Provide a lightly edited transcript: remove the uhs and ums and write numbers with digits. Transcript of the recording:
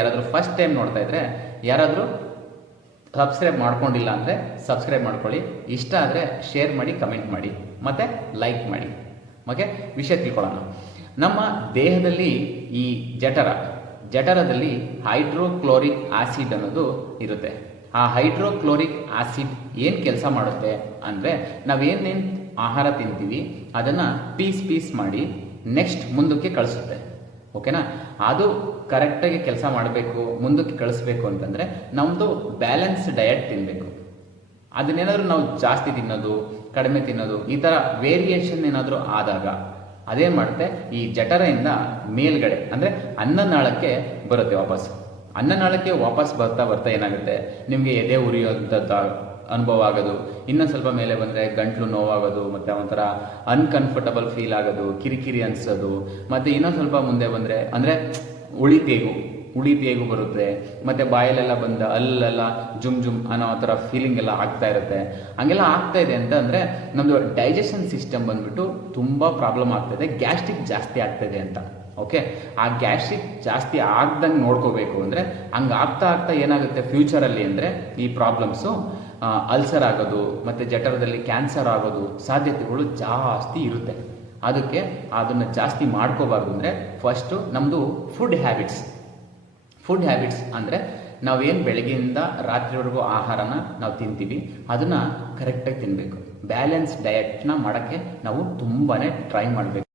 ಯಾರಾದರೂ first time ನೋಡ್ತಾ ಇದ್ರೆ ಯಾರಾದರೂ ಸಬ್ಸ್ಕ್ರೈಬ್ ಮಾಡ್ಕೊಂಡಿಲ್ಲ ಅಂದರೆ ಸಬ್ಸ್ಕ್ರೈಬ್ ಮಾಡ್ಕೊಳ್ಳಿ. ಇಷ್ಟ ಆದರೆ ಶೇರ್ ಮಾಡಿ, ಕಮೆಂಟ್ ಮಾಡಿ, ಮತ್ತು ಲೈಕ್ ಮಾಡಿ. ಓಕೆ, ವಿಷಯ ತಿಳ್ಕೊಳ್ಳೋಣ. ನಮ್ಮ ದೇಹದಲ್ಲಿ ಈ ಜಠರದಲ್ಲಿ ಹೈಡ್ರೋಕ್ಲೋರಿಕ್ ಆಸಿಡ್ ಅನ್ನೋದು ಇರುತ್ತೆ. ಆ ಹೈಡ್ರೋಕ್ಲೋರಿಕ್ ಆಸಿಡ್ ಏನು ಕೆಲಸ ಮಾಡುತ್ತೆ ಅಂದರೆ, ನಾವೇನೇನು ಆಹಾರ ತಿಂತೀವಿ ಅದನ್ನು ಪೀಸ್ ಮಾಡಿ ನೆಕ್ಸ್ಟ್ ಮುಂದಕ್ಕೆ ಕಳಿಸುತ್ತೆ. ಓಕೆನಾ? ಅದು ಕರೆಕ್ಟಾಗಿ ಕೆಲಸ ಮಾಡಬೇಕು, ಮುಂದಕ್ಕೆ ಕಳಿಸ್ಬೇಕು ಅಂತಂದರೆ ನಮ್ಮದು ಬ್ಯಾಲೆನ್ಸ್ ಡಯಟ್ ತಿನ್ನಬೇಕು. ಅದನ್ನೇನಾದರೂ ನಾವು ಜಾಸ್ತಿ ತಿನ್ನೋದು, ಕಡಿಮೆ ತಿನ್ನೋದು, ಈ ಥರ ವೇರಿಯೇಷನ್ ಏನಾದರೂ ಆದಾಗ ಅದೇನು ಮಾಡುತ್ತೆ, ಈ ಜಠರದಿಂದ ಮೇಲ್ಗಡೆ ಅಂದರೆ ಅನ್ನನಾಳಕ್ಕೆ ಬರುತ್ತೆ ವಾಪಸ್. ಅನ್ನನಾಳಕ್ಕೆ ವಾಪಸ್ ಬರ್ತಾ ಏನಾಗುತ್ತೆ, ನಿಮಗೆ ಎದೆ ಉರಿಯುವಂಥದ್ದು ಅನುಭವ ಆಗೋದು, ಇನ್ನೊಂದು ಸ್ವಲ್ಪ ಮೇಲೆ ಬಂದರೆ ಗಂಟ್ಲು ನೋವಾಗೋದು, ಮತ್ತು ಒಂಥರ ಅನ್ಕಂಫರ್ಟಬಲ್ ಫೀಲ್ ಆಗೋದು, ಕಿರಿಕಿರಿ ಅನಿಸೋದು, ಮತ್ತು ಇನ್ನೊಂದು ಸ್ವಲ್ಪ ಮುಂದೆ ಬಂದರೆ ಅಂದರೆ ಉಳಿ ತೇಗು ಬರುತ್ತೆ, ಮತ್ತು ಬಾಯಲ್ಲೆಲ್ಲ ಬಂದ ಅಲ್ಲೆಲ್ಲ ಜುಮ್ ಅನ್ನೋ ಥರ ಫೀಲಿಂಗ್ ಎಲ್ಲ ಆಗ್ತಾ ಇರುತ್ತೆ. ಹಂಗೆಲ್ಲ ಆಗ್ತಾ ಇದೆ ಅಂತ ಅಂದರೆ ನಮ್ಮದು ಡೈಜೆಷನ್ ಸಿಸ್ಟಮ್ ಬಂದ್ಬಿಟ್ಟು ತುಂಬ ಪ್ರಾಬ್ಲಮ್ ಆಗ್ತಾಯಿದೆ, ಗ್ಯಾಸ್ಟ್ರಿಕ್ ಜಾಸ್ತಿ ಆಗ್ತಾಯಿದೆ ಅಂತ. ಓಕೆ, ಆ ಗ್ಯಾಸ್ಟ್ರಿಕ್ ಜಾಸ್ತಿ ಆಗ್ದಂಗೆ ನೋಡ್ಕೋಬೇಕು ಅಂದರೆ ಹಂಗೆ ಆಗ್ತಾ ಏನಾಗುತ್ತೆ ಫ್ಯೂಚರಲ್ಲಿ ಅಂದರೆ ಈ ಪ್ರಾಬ್ಲಮ್ಸು ಅಲ್ಸರ್ ಆಗೋದು ಮತ್ತು ಜಠರದಲ್ಲಿ ಕ್ಯಾನ್ಸರ್ ಆಗೋದು ಸಾಧ್ಯತೆಗಳು ಜಾಸ್ತಿ ಇರುತ್ತೆ. ಅದಕ್ಕೆ ಅದನ್ನು ಜಾಸ್ತಿ ಮಾಡ್ಕೋಬಾರ್ದು ಅಂದರೆ ಫಸ್ಟು ನಮ್ಮದು ಫುಡ್ ಹ್ಯಾಬಿಟ್ಸ್ ಅಂದರೆ ನಾವೇನು ಬೆಳಗ್ಗೆಯಿಂದ ರಾತ್ರಿವರೆಗೂ ಆಹಾರನ ನಾವು ತಿಂತೀವಿ ಅದನ್ನು ಕರೆಕ್ಟಾಗಿ ತಿನ್ನಬೇಕು. ಬ್ಯಾಲೆನ್ಸ್ ಡಯಟ್ನ ಮಾಡೋಕ್ಕೆ ನಾವು ತುಂಬಾ ಟ್ರೈ ಮಾಡಬೇಕು.